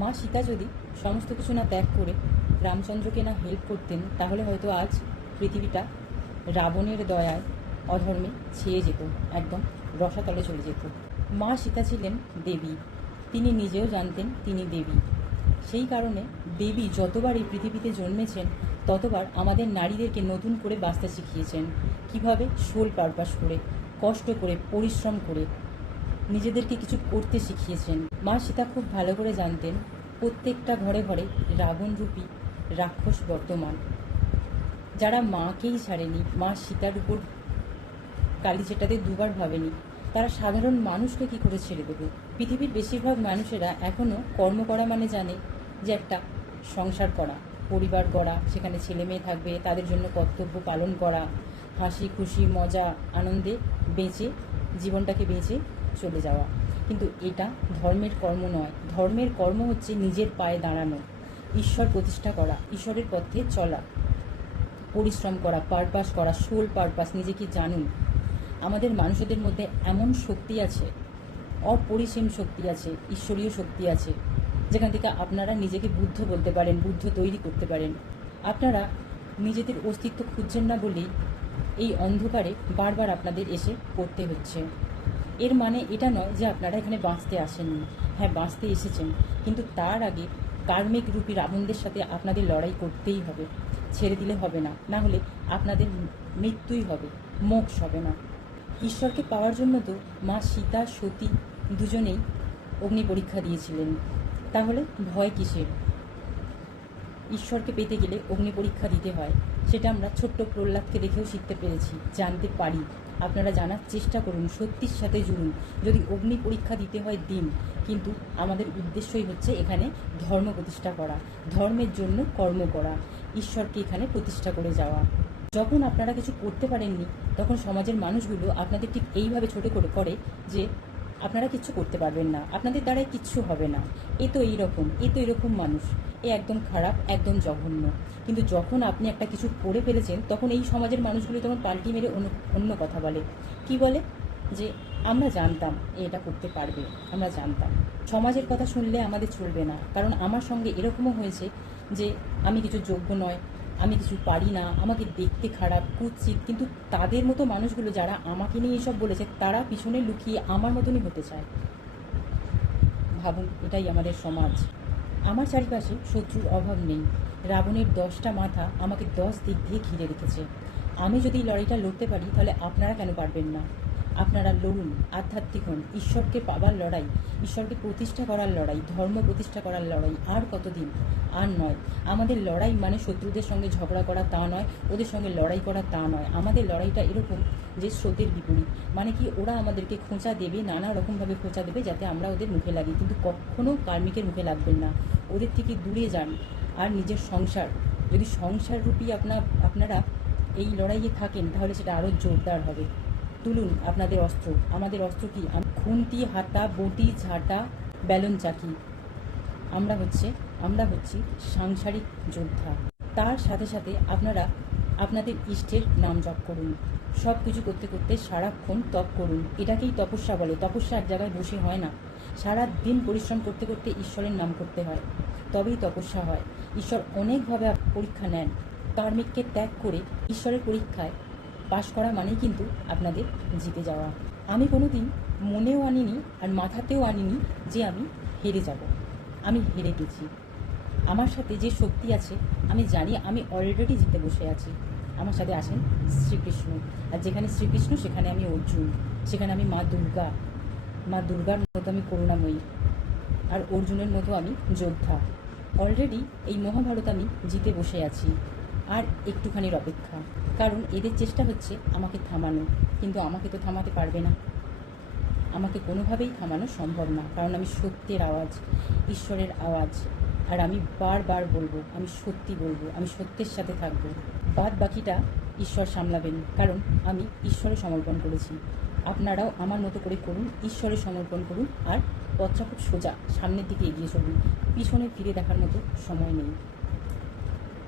মা সীতা যদি সমস্ত কিছু না ত্যাগ করে রামচন্দ্রকে না হেল্প করতেন, তাহলে হয়তো আজ পৃথিবীটা রাবণের দয়ায় অধর্মে ছেয়ে যেত, একদম রসাতলে চলে যেত। মা সীতা ছিলেন দেবী, তিনি নিজেও জানতেন তিনি দেবী। সেই কারণে দেবী যতবার এই পৃথিবীতে জন্মেছেন ততবার আমাদের নারীদেরকে নতুন করে বাঁচতে শিখিয়েছেন। কিভাবে? সোল পারপাস করে, কষ্ট করে, পরিশ্রম করে নিজেদেরকে কিছু করতে শিখিয়েছেন। মা সীতা খুব ভালো করে জানতেন প্রত্যেকটা ঘরে ঘরে রাবণরূপী রাক্ষস বর্তমান। যারা মাকেই ছাড়েনি, মা সীতার উপর কালি চেটাতে দুবার ভাবেনি, তারা সাধারণ মানুষকে কি করে ছেড়ে দেবে? পৃথিবীর বেশিরভাগ মানুষেরা এখনও কর্ম করা মানে জানে যে একটা সংসার করা, পরিবার গড়া, সেখানে ছেলে মেয়ে থাকবে, তাদের জন্য কর্তব্য পালন করা, হাসি খুশি মজা আনন্দে বেঁচে জীবনটাকে বেঁচে চলে যাওয়া। কিন্তু এটা ধর্মের কর্ম নয়। ধর্মের কর্ম হচ্ছে নিজের পায়ে দাঁড়ানো, ঈশ্বর প্রতিষ্ঠা করা, ঈশ্বরের পথে চলা, পরিশ্রম করা, পারপাস করা, সোল পারপাস। নিজেকে জানুন। আমাদের মানুষদের মধ্যে এমন শক্তি আছে, অপরিসীম শক্তি আছে, ঈশ্বরীয় শক্তি আছে, যেখান থেকে আপনারা নিজেকে বুদ্ধ বলতে পারেন, বুদ্ধ তৈরি করতে পারেন। আপনারা নিজেদের অস্তিত্ব খুঁজছেন না বলেই এই অন্ধকারে বারবার আপনাদের এসে পড়তে হচ্ছে। এর মানে এটা নয় যে আপনারা এখানে বাঁচতে আসেননি। হ্যাঁ, বাঁচতে এসেছেন, কিন্তু তার আগে কার্মিক রূপী রাবণদের সাথে আপনাদের লড়াই করতেই হবে। ছেড়ে দিলে হবে না, না হলে আপনাদের মৃত্যুই হবে, মোক্ষ হবে না। ঈশ্বরকে পাওয়ার জন্য তো মা সীতা সতী দুজনেই অগ্নি পরীক্ষা দিয়েছিলেন, তাহলে ভয় কিসের? ঈশ্বরকে পেতে গেলে অগ্নি পরীক্ষা দিতে হয়, সেটা আমরা ছোট্ট প্রহ্লাদকে দেখেও শিখতে পেরেছি, জানতে পারি। আপনারা জানার চেষ্টা করুন, সত্যির সাথে জুড়ুন। যদি অগ্নি পরীক্ষা দিতে হয় দিন, কিন্তু আমাদের উদ্দেশ্যই হচ্ছে এখানে ধর্ম প্রতিষ্ঠা করা, ধর্মের জন্য কর্ম করা, ঈশ্বরকে এখানে প্রতিষ্ঠা করে যাওয়া। যখন আপনারা কিছু করতে পারেননি, তখন সমাজের মানুষগুলো আপনাদের ঠিক এইভাবে ছোট করে যে আপনারা কিচ্ছু করতে পারবেন না, আপনাদের দ্বারাই কিচ্ছু হবে না, এ তো এইরকম মানুষ, এ একদম খারাপ, একদম জঘন্য। কিন্তু যখন আপনি একটা কিছু করে ফেলেছেন, তখন এই সমাজের মানুষগুলো তখন পাল্টি মেরে অন্য কথা বলে। কি বলে? যে আমরা জানতাম এটা করতে পারবে, আমরা জানতাম। সমাজের কথা শুনলে আমাদের চলবে না, কারণ আমার সঙ্গে এরকমও হয়েছে যে আমি কিছু যোগ্য নয়, আমি কিছু পারি না, আমাকে দেখতে খারাপ, কুৎসিত, কিন্তু তাদের মতো মানুষগুলো যারা আমাকে নিয়ে এসব বলেছে, তারা পিছনে লুকিয়ে আমার মতনই হতে চায়। ভাবুন, এটাই আমাদের সমাজ। আমার চারিপাশে শত্রুর অভাব নেই। রাবণের 10টা মাথা আমাকে 10 দিক দিয়ে ঘিরে রেখেছে। আমি যদি লড়াইটা লড়তে পারি, তাহলে আপনারা কেন পারবেন না? আপনারা লড়ুন, আধ্যাত্মিক হন। ঈশ্বরকে পাবার লড়াই, ঈশ্বরকে প্রতিষ্ঠা করার লড়াই, ধর্ম প্রতিষ্ঠা করার লড়াই। আর কতদিন? আর নয়। আমাদের লড়াই মানে শত্রুদের সঙ্গে ঝগড়া করা তা নয়, ওদের সঙ্গে লড়াই করা তা নয়। আমাদের লড়াইটা এরকম যে স্রোতের বিপরীত। মানে কি, ওরা আমাদেরকে খোঁচা দেবে, নানা রকমভাবে খোঁচা দেবে যাতে আমরা ওদের মুখে লাগি, কিন্তু কখনও কার্মিকের মুখে লাগবেন না। ওদের থেকে দূরে যান। আর নিজের সংসার, যদি সংসাররূপী আপনারা এই লড়াইয়ে থাকেন, তাহলে সেটা আরও জোরদার হবে। তুলুন আপনাদের অস্ত্র। আমাদের অস্ত্র কি? খুন্তি, হাতা, বটি, ঝাঁটা, বেলন চাকি। আমরা হচ্ছি সাংসারিক যোদ্ধা। তার সাথে সাথে আপনারা আপনাদের ইষ্টের নাম জপ করুন। সব কিছু করতে করতে সারাক্ষণ তপ করুন। এটাকেই তপস্যা বলে। তপস্যা এক জায়গায় বসে হয় না, সারা দিন পরিশ্রম করতে করতে ঈশ্বরের নাম করতে হয়, তবেই তপস্যা হয়। ঈশ্বর অনেকভাবে পরীক্ষা নেন। কার্মিককে ত্যাগ করে ঈশ্বরের পরীক্ষায় পাশ করা মানেই কিন্তু আপনাদের জিতে যাওয়া। আমি কোনো দিন মনেও আনিনি আর মাথাতেও আনিনি যে আমি হেরে যাব। আমি হেরে গেছি। আমার সাথে যে শক্তি আছে, আমি জানি আমি অলরেডি জিতে বসে আছি। আমার সাথে আছেন শ্রীকৃষ্ণ, আর যেখানে শ্রীকৃষ্ণ সেখানে আমি অর্জুন, সেখানে আমি মা দুর্গার মতো আমি করুণাময়ী, আর অর্জুনের মতো আমি যোদ্ধা। অলরেডি এই মহাভারত আমি জিতে বসে আছি। আর একটুখানির অপেক্ষা, কারণ এদের চেষ্টা হচ্ছে আমাকে থামানো, কিন্তু আমাকে তো থামাতে পারবে না। আমাকে কোনোভাবেই থামানো সম্ভব না, কারণ আমি সত্যের আওয়াজ, ঈশ্বরের আওয়াজ। আর আমি বারবার বলবো, আমি সত্যি বলবো, আমি সত্যের সাথে থাকবো। বাদ বাকিটা ঈশ্বর সামলাবেন, কারণ আমি ঈশ্বরে সমর্পণ করেছি। আপনারাও আমার মতো করে করুন, ঈশ্বরে সমর্পণ করুন, আর পথটা খুব সোজা, সামনের দিকে এগিয়ে চলুন। পিছনে ফিরে দেখার মতো সময় নেই।